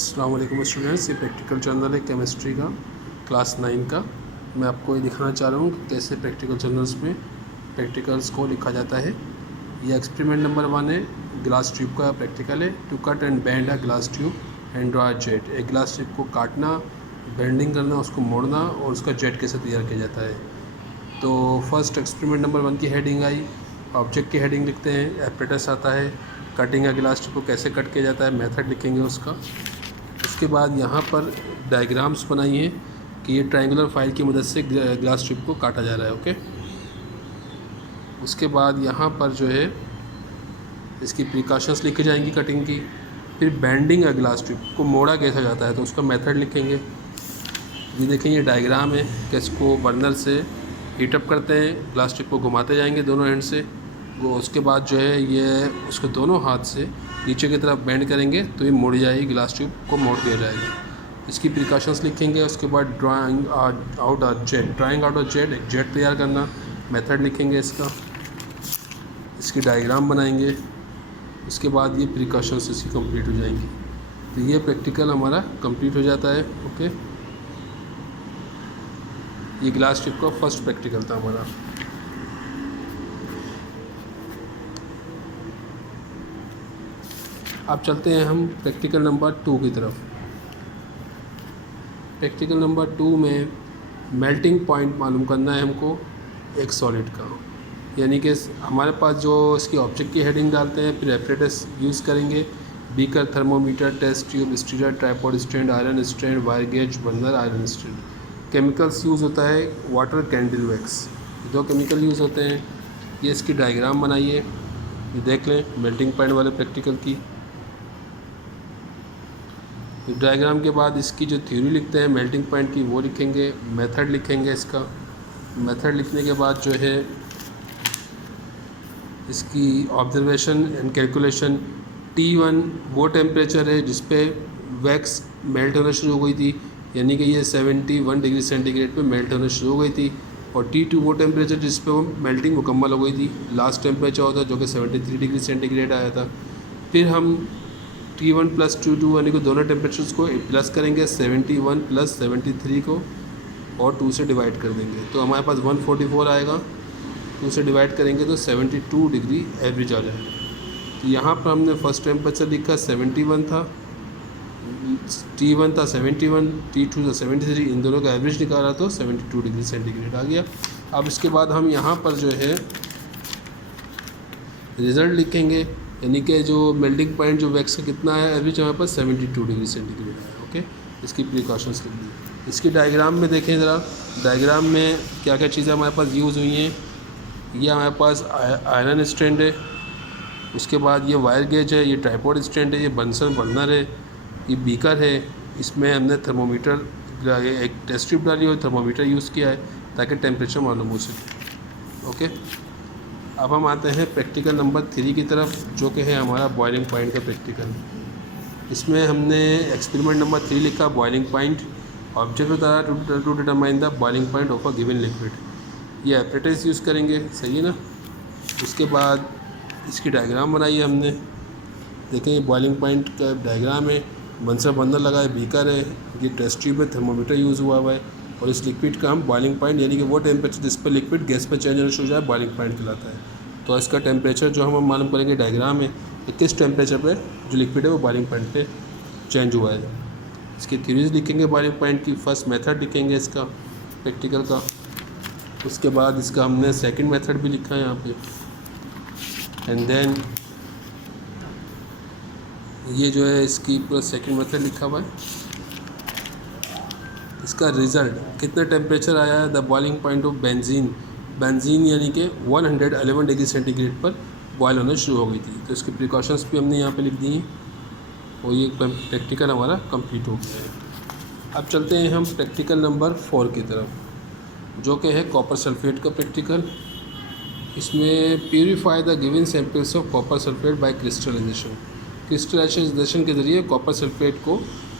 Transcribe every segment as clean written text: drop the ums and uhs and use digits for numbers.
अस्सलाम वालेकुम स्टूडेंट्स, ये प्रैक्टिकल जर्नल है केमिस्ट्री का क्लास 9 का। मैं आपको ये दिखाना चाह रहा हूँ कि कैसे प्रैक्टिकल जर्नल्स में प्रैक्टिकल्स को लिखा जाता है। ये एक्सपेरिमेंट नंबर 1 है, ग्लास ट्यूब का प्रैक्टिकल है। To cut and bend a glass tube and draw a jet. एक ग्लास ट्यूब को काटना, बेंडिंग करना, उसको मोड़ना और उसका जेट कैसे तैयार किया जाता है। तो फर्स्ट एक्सपेरिमेंट नंबर 1 की हेडिंग आई, ऑब्जेक्ट की हेडिंग लिखते हैं, एपरेटस आता है, कटिंग अ ग्लास ट्यूब को कैसे कट किया जाता है, मेथड लिखेंगे उसका। उसके बाद यहाँ पर डायग्राम्स बनाइए कि ये ट्रायंगुलर फाइल की मदद से ग्लास ट्यूब को काटा जा रहा है। ओके, उसके बाद यहाँ पर जो है इसकी प्रिकॉशंस लिखी जाएंगी कटिंग की। फिर बेंडिंग अ ग्लास ट्यूब को मोड़ा कैसा जाता है तो उसका मेथड लिखेंगे। ये देखें, ये डायग्राम है कि इसको बर्नर से हीटअप करते हैं, ग्लास ट्यूब को घुमाते जाएंगे दोनों एंड से। वो उसके बाद जो है ये उसको दोनों हाथ से नीचे की तरफ बेंड करेंगे तो ये मुड़ जाएगी, ग्लास ट्यूब को मोड़ दिया जाएगा। इसकी प्रिकॉशंस लिखेंगे। उसके बाद drawing out a jet, drawing out a jet, एक जेट तैयार करना, मेथड लिखेंगे इसका। इसकी डायग्राम बनाएंगे। उसके बाद ये प्रिकॉशंस इसकी कंप्लीट हो जाएंगी। तो ये प्रैक्टिकल हमारा कंप्लीट हो जाता है। ओके, ये ग्लास ट्यूब का फर्स्ट प्रैक्टिकल था हमारा। अब चलते हैं हम प्रैक्टिकल नंबर 2 की तरफ। प्रैक्टिकल नंबर 2 में मेल्टिंग पॉइंट मालूम करना है हमको एक सॉलिड का। यानी कि हमारे पास जो इसकी ऑब्जेक्ट की हेडिंग डालते हैं, फिर एपरेटस यूज़ करेंगे, beaker, thermometer, test tube, stirrer, tripod stand, iron stand, wire gauze, burner, iron stand. Chemicals use होता है वाटर, कैंडल वैक्स, दो केमिकल यूज़ होते हैं। ये इसकी डायग्राम बनाइए, ये देख लें मेल्टिंग पॉइंट वाले प्रैक्टिकल की। डायग्राम के बाद इसकी जो थ्योरी लिखते हैं मेल्टिंग पॉइंट की वो लिखेंगे, मेथड लिखेंगे इसका। मेथड लिखने के बाद जो है इसकी ऑब्जर्वेशन एंड कैलकुलेशन। T1 वो टेम्परेचर है जिस पे वैक्स मेल्ट होना शुरू हो गई थी, यानी कि ये 71 डिग्री सेंटीग्रेड पे मेल्ट होना शुरू हो गई थी। और T2 वो टेम्परेचर जिस पे वो मेल्टिंग मुकम्मल हो गई थी, लास्ट टेम्परेचर होता है जो कि 73 डिग्री सेंटीग्रेड आया था। फिर हम T1 प्लस T2 यानी कि दोनों टेम्परेचर्स को प्लस करेंगे, 71 प्लस 73 को और 2 से डिवाइड कर देंगे तो हमारे पास 144 आएगा। 2 से डिवाइड करेंगे तो 72 डिग्री एवरेज आ जाएगा। तो यहाँ पर हमने फर्स्ट टेम्परेचर लिखा 71 था, T1 था 71, T2 था 73, इन दोनों का एवरेज निकाला तो 72 डिग्री सेंटीग्रेड आ गया। अब इसके बाद हम यहाँ पर जो है रिज़ल्ट लिखेंगे, यानी कि जो मेल्टिंग पॉइंट जो वैक्स का कितना है एवरेज हमारे पास 72 डिग्री सेंटीग्रेड है। ओके, इसकी प्रिकॉशंस लिख दी। इसकी डायग्राम में देखें ज़रा, डायग्राम में क्या क्या चीज़ें हमारे पास यूज़ हुई हैं। ये हमारे पास आयरन स्टैंड है, उसके बाद ये वायर गेज है, ये ट्राइपॉड स्टैंड है, ये बंसन बर्नर है, ये बीकर है। इसमें हमने थर्मोमीटर, एक टेस्ट ट्यूब डाली और थर्मोमीटर यूज़ किया है ताकि टेम्परेचर मालूम हो सके। ओके, अब हम आते हैं प्रैक्टिकल नंबर 3 की तरफ, जो कि है हमारा बॉइलिंग पॉइंट का प्रैक्टिकल। इसमें हमने एक्सपेरिमेंट नंबर 3 लिखा, बॉइलिंग पॉइंट। ऑब्जेक्ट बताया to determine the boiling point of a given liquid. ये एपरेटस यूज़ करेंगे, सही है ना। उसके बाद इसकी डायग्राम बनाई है हमने, देखें ये बॉइलिंग पॉइंट का डायग्राम है। बंसर बर्नर लगा है, बीकर है, ये टेस्ट ट्यूब है, थर्मोमीटर यूज़ हुआ है और इस लिक्विड का हम बॉइलिंग पॉइंट यानी कि वो टेम्परेचर जिस पर लिक्विड गैस पर चेंज होना शुरू हो जाए बॉइलिंग पॉइंट कहलाता है। तो इसका टेम्परेचर जो हम मालूम करेंगे डायग्राम में कि किस टेम्परेचर पे जो लिक्विड है वो बॉइलिंग पॉइंट पे चेंज हुआ है। इसकी थ्योरीज लिखेंगे बॉइलिंग पॉइंट की, फर्स्ट मेथड लिखेंगे इसका प्रैक्टिकल का। उसके बाद इसका हमने सेकंड मेथड भी लिखा है यहाँ पे। एंड देन ये जो है इसकी पूरा सेकंड मेथड लिखा हुआ है। इसका रिज़ल्ट कितना टेम्परेचर आया है, the boiling point of benzene, benzene यानी कि 111 डिग्री सेंटीग्रेड पर बॉयल होना शुरू हो गई थी। तो इसकी प्रिकॉशंस भी हमने यहाँ पे लिख दी हैं और ये प्रैक्टिकल हमारा कंप्लीट हो गया है। अब चलते हैं हम प्रैक्टिकल नंबर 4 की तरफ, जो कि है कॉपर सल्फेट का प्रैक्टिकल। इसमें purify the given samples of copper sulphate by crystallisation. Crystallisation के ज़रिए कॉपर सल्फेट को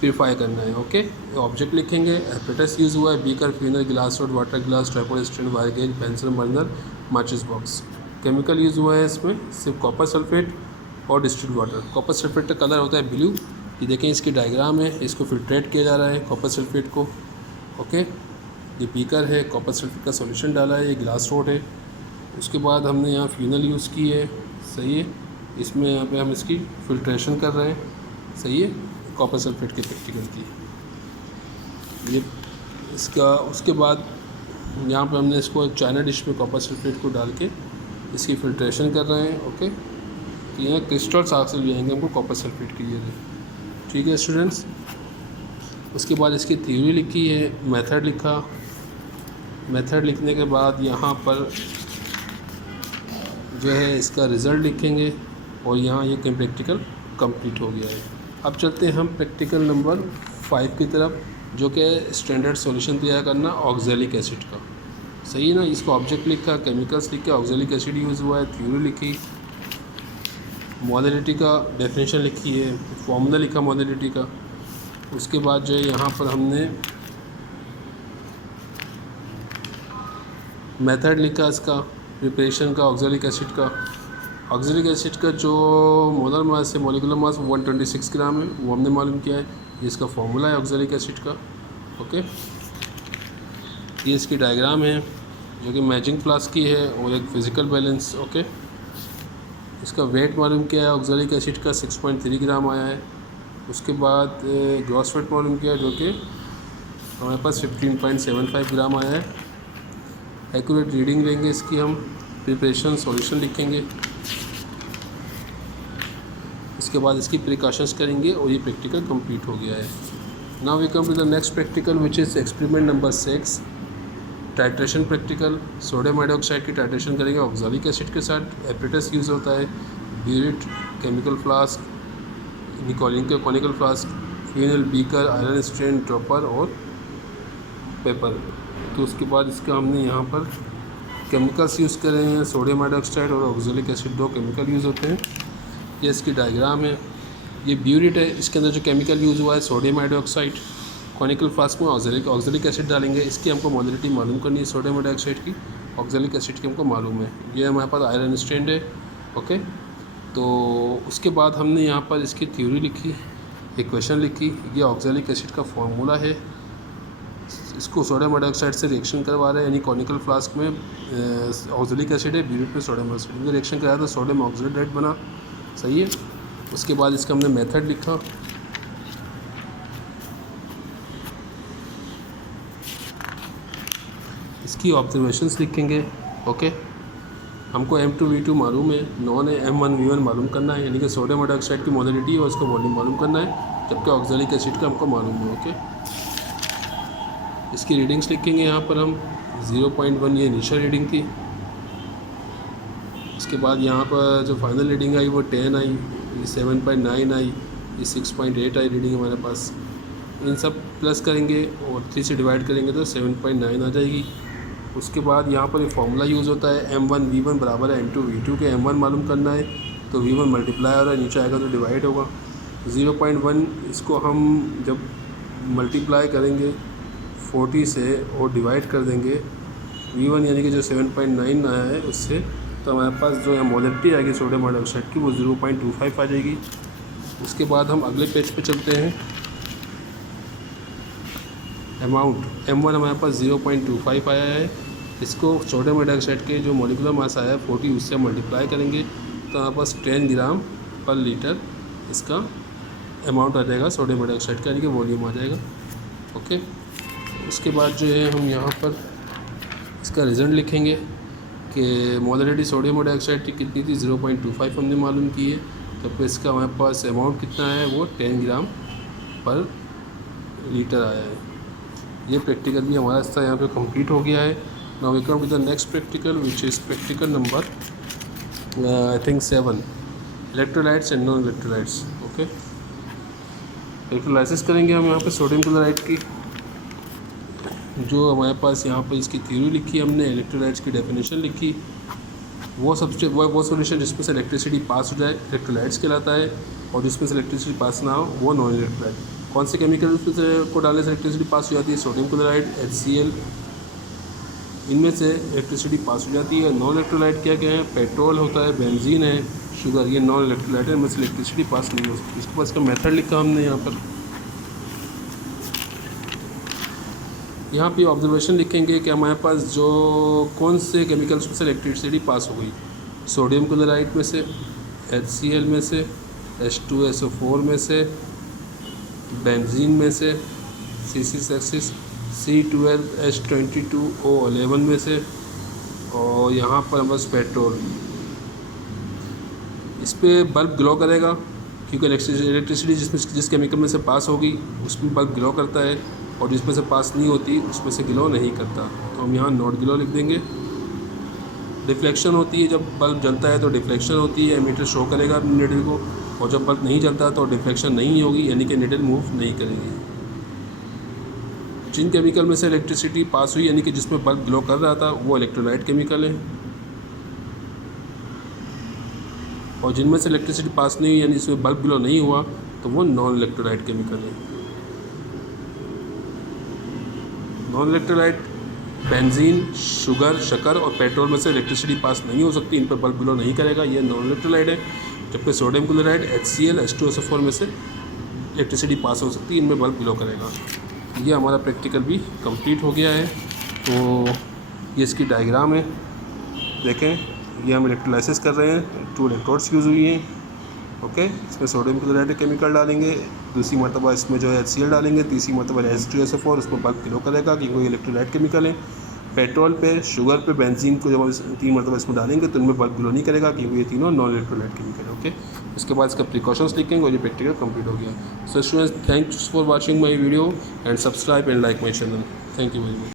प्यूरीफाई करना है। ओके, ऑब्जेक्ट लिखेंगे, एपरेटस यूज़ हुआ है, बीकर, फिनर, glass rod, water glass, tripod stand, wire gauze, Bunsen burner, माचिस बॉक्स। केमिकल यूज़ हुआ है इसमें सिर्फ कॉपर सल्फेट और डिस्टिल्ड वाटर। कॉपर सल्फेट का कलर होता है ब्लू, ये देखें इसकी डायग्राम है, इसको फिल्ट्रेट किया जा रहा है कॉपर सल्फेट को। ओके, ये बीकर है, कॉपर सल्फेट का सॉल्यूशन डाला है, ये ग्लास रोड है। उसके बाद हमने यहाँ फ्यूनल यूज़ की है, सही है। इसमें यहाँ पे हम इसकी फिल्ट्रेशन कर रहे हैं, सही है, कॉपर सल्फेट के प्रैक्टिकल की। ये इसका उसके बाद यहाँ पे हमने इसको एक चाइना डिश में कॉपर सल्फेट को डाल के इसकी फ़िल्ट्रेशन कर रहे हैं। ओके, तो यहाँ क्रिस्टल्स हासिल भी आएंगे हमको कॉपर सल्फेट के लिए। ठीक है स्टूडेंट्स, उसके बाद इसकी थ्योरी लिखी है, मेथड लिखा। मेथड लिखने के बाद यहाँ पर जो है इसका रिज़ल्ट लिखेंगे और यहाँ ये प्रैक्टिकल कंप्लीट हो गया है। अब चलते हैं हम प्रैक्टिकल नंबर 5 की तरफ, जो कि स्टैंडर्ड सॉल्यूशन तैयार करना ऑक्जेलिक एसिड का। सही है ना, इसका ऑब्जेक्ट लिखा, केमिकल्स लिखे, ऑक्जेलिक एसिड यूज़ हुआ है, थ्योरी लिखी, मोलैलिटी का डेफिनेशन लिखी है, फॉर्मूला लिखा मोलैलिटी का। उसके बाद जो है यहाँ पर हमने मेथड लिखा इसका प्रिपरेशन का ऑक्जेलिक एसिड का। ऑक्जेलिक एसिड का जो मोलर मास है, मॉलिक्यूलर मास 126 ग्राम है, वो हमने मालूम किया है। ये इसका फॉर्मूला है ऑक्जेलिक एसिड का। ओके, ये इसकी डायग्राम है जो कि मैचिंग फ्लास्क की है और एक फिज़िकल बैलेंस। ओके, इसका वेट मालूम किया है ऑक्जेलिक एसिड का 6.3 ग्राम आया है। उसके बाद ग्रॉस वेट मालूम किया जो कि हमारे पास 15.75 ग्राम आया है। एक्यूरेट रीडिंग लेंगे इसकी हम, प्रिपरेशन सॉल्यूशन लिखेंगे, इसके बाद इसकी प्रिकॉशंस करेंगे और ये प्रैक्टिकल कंप्लीट हो गया है। Now we come to the next practical which is experiment number 6, titration practical. Sodium hydroxide की टाइट्रेशन करेंगे ऑक्जेलिक एसिड के साथ। एपरेटस यूज़ होता है, burette, chemical flask, conical flask, funnel, beaker, iron stand, dropper और पेपर। तो उसके बाद इसका हमने यहाँ पर केमिकल्स यूज़ कर रहे हैं, सोडियम हाइड्रोक्साइड और ऑक्जेलिक एसिड, 2 केमिकल यूज़ होते हैं। ये इसकी डायग्राम है, ये ब्यूरिट है, इसके अंदर जो केमिकल यूज़ हुआ है सोडियम हाइड्रोक्साइड। कॉनिकल फ्लास्क में ऑक्जेलिक एसिड डालेंगे, इसकी हमको मोलैलिटी मालूम करनी है सोडियम हाइड्रोक्साइड की, ऑक्जेलिक एसिड की हमको मालूम है। ये हमारे पास आयरन स्ट्रेंड है। ओके, तो उसके बाद हमने यहाँ पर इसकी थ्योरी लिखी, इक्वेशन लिखी, ये ऑक्जेलिक एसिड का फार्मूला है। इसको सोडियम हाइड्रोक्साइड से रिएक्शन करवा रहे हैं, यानी कॉनिकल फ्लास्क में ऑक्जेलिक एसिड है, ब्यूरिट में सोडियम हाइड्रोक्साइड में रिएक्शन कराया तो सोडियम ऑक्जेलेट बना। सही है। उसके बाद इसका हमने मेथड लिखा, इसकी ऑब्जर्वेशंस लिखेंगे। ओके, हमको M2V2 मालूम है, नॉन है, M1V1 मालूम करना है, यानी कि सोडियम हाइड्रोक्साइड की मोलैलिटी और उसका वॉल्यूम मालूम करना है, जबकि ऑक्जेलिक एसिड का हमको मालूम है। ओके, इसकी रीडिंग्स लिखेंगे यहाँ पर हम। 0.1 ये इनिशियल रीडिंग थी। इसके बाद यहाँ पर जो फाइनल रीडिंग आई वो 10 आई, ये 7.9 आई, ये 6.8 आई रीडिंग हमारे पास। इन सब प्लस करेंगे और 3 से डिवाइड करेंगे तो 7.9 आ जाएगी। उसके बाद यहाँ पर एक फार्मूला यूज़ होता है, M1V1 बराबर है M2V2 के। M1 मालूम करना है तो V1 मल्टीप्लाई हो रहा है, नीचे आएगा तो डिवाइड होगा। 0.1 इसको हम जब मल्टीप्लाई करेंगे 40 से और डिवाइड कर देंगे V1 यानी कि जो 7.9 आया है उससे, तो हमारे पास जो है मोलैलिटी आएगी सोडियम हाइड्रोक्साइड की वो 0.25 आ जाएगी। उसके बाद हम अगले पेज पे चलते हैं। अमाउंट M1 हमारे पास 0.25 आया है, इसको सोडियम हाइड्रोक्साइड के जो मॉलिक्यूलर मास आया है 40 उससे मल्टीप्लाई करेंगे तो हमारे पास 10 ग्राम पर लीटर इसका अमाउंट आ जाएगा सोडियम हाइड्रोक्साइड का, यानी कि वॉल्यूम आ जाएगा। ओके, उसके बाद जो है हम यहाँ पर इसका रिजल्ट लिखेंगे कि मोलैलिटी सोडियम हाइड्रोक्साइड की कितनी थी, 0.25 हमने मालूम की है, तो फिर इसका हमारे पास अमाउंट कितना है वो 10 ग्राम पर लीटर आया है। ये प्रैक्टिकल भी हमारा इसका यहाँ पे कंप्लीट हो गया है। Now we come to the next practical which is practical number I think 7, electrolytes and non electrolytes. Okay, electrolysis करेंगे हम यहाँ पे सोडियम क्लोराइड की। जो हमारे पास यहाँ पर इसकी थ्योरी लिखी हमने, इलेक्ट्रोलाइट्स की डेफिनेशन लिखी, वो सॉल्यूशन जिसमें से इलेक्ट्रिसिटी पास हो जाए इलेक्ट्रोलाइट्स कहलाता है, और जिसमें से इलेक्ट्रिसिटी पास ना हो वो नॉन इलेक्ट्रोलाइट। कौन से केमिकल को डालने से इलेक्ट्रिसिटी पास हो जाती है, सोडियम क्लोराइड, HCl, इनमें से इलेक्ट्रिसिटी पास हो जाती है। नॉन इलेक्ट्रोलाइट क्या क्या है, पेट्रोल होता है, बेंजीन है, शुगर, ये नॉन इलेक्ट्रोलाइट है, इनमें से इलेक्ट्रिसिटी पास नहीं हो सकती। इसके पास का मेथड लिखा हमने यहाँ पर। यहाँ पे ऑब्जर्वेशन लिखेंगे कि हमारे पास जो कौन से केमिकल्स में से इलेक्ट्रिसिटी पास हो गई। सोडियम क्लोराइड में से, HCl में से, H2SO4 में से, बेंजीन में से, C6H6, C12H22O11 में से, और यहाँ पर बस पेट्रोल। इस पर बल्ब ग्लो करेगा क्योंकि इलेक्ट्रिसिटी जिस केमिकल में से पास होगी उसमें बल्ब ग्लो करता है, और जिसमें से पास नहीं होती उसमें से ग्लो नहीं करता। तो हम यहाँ नॉट ग्लो लिख देंगे। डिफ्लेक्शन होती है, जब बल्ब जलता है तो डिफ्लेक्शन होती है, एमीटर शो करेगा निडल को, और जब बल्ब नहीं जलता तो डिफ्लेक्शन नहीं होगी, यानी कि निडल मूव नहीं करेगी। जिन केमिकल में से इलेक्ट्रिसिटी पास हुई यानी कि जिसमें बल्ब ग्लो कर रहा था वो इलेक्ट्रोलाइट केमिकल है, और जिनमें से इलेक्ट्रिसिटी पास नहीं हुई यानी जिसमें बल्ब ग्लो नहीं हुआ तो वो नॉन इलेक्ट्रोलाइट केमिकल है। नॉन इलेक्ट्रोलाइट बेंजीन, शुगर, शक्कर और पेट्रोल में से इलेक्ट्रिसिटी पास नहीं हो सकती, इन पर बल्ब ग्लो नहीं करेगा, ये नॉन इलेक्ट्रोलाइट है। जबकि सोडियम क्लोराइड, HCl, H2SO4 में से इलेक्ट्रिसिटी पास हो सकती है, इनमें बल्ब ग्लो करेगा। ये हमारा प्रैक्टिकल भी कंप्लीट हो गया है। तो ये इसकी डायग्राम है, देखें, ये हम इलेक्ट्रोलाइसिस कर रहे हैं, 2 इलेक्ट्रोड्स यूज़ हुई हैं। ओके, इसमें सोडियम क्लोराइड केमिकल डालेंगे, दूसरी मरतबा इसमें जो है HCl डालेंगे, तीसरी मरतबा H2SO4, उसमें बल्ब ग्लो करेगा क्योंकि ये इलेक्ट्रोलाइट केमिकल है। पेट्रोल पे, शुगर पे, बेंजीन को जब हम 3 मरतबा इसमें डालेंगे तो इनमें बल्ब ग्लो नहीं करेगा क्योंकि ये तीनों नॉन इलेक्ट्रोलाइट केमिकल है। ओके, इसके बाद इसका प्रिकॉशंस लिखेंगे और ये प्रैक्टिकल कंप्लीट हो गया। So students, thanks for watching my video and subscribe and like my channel. Thank you very much.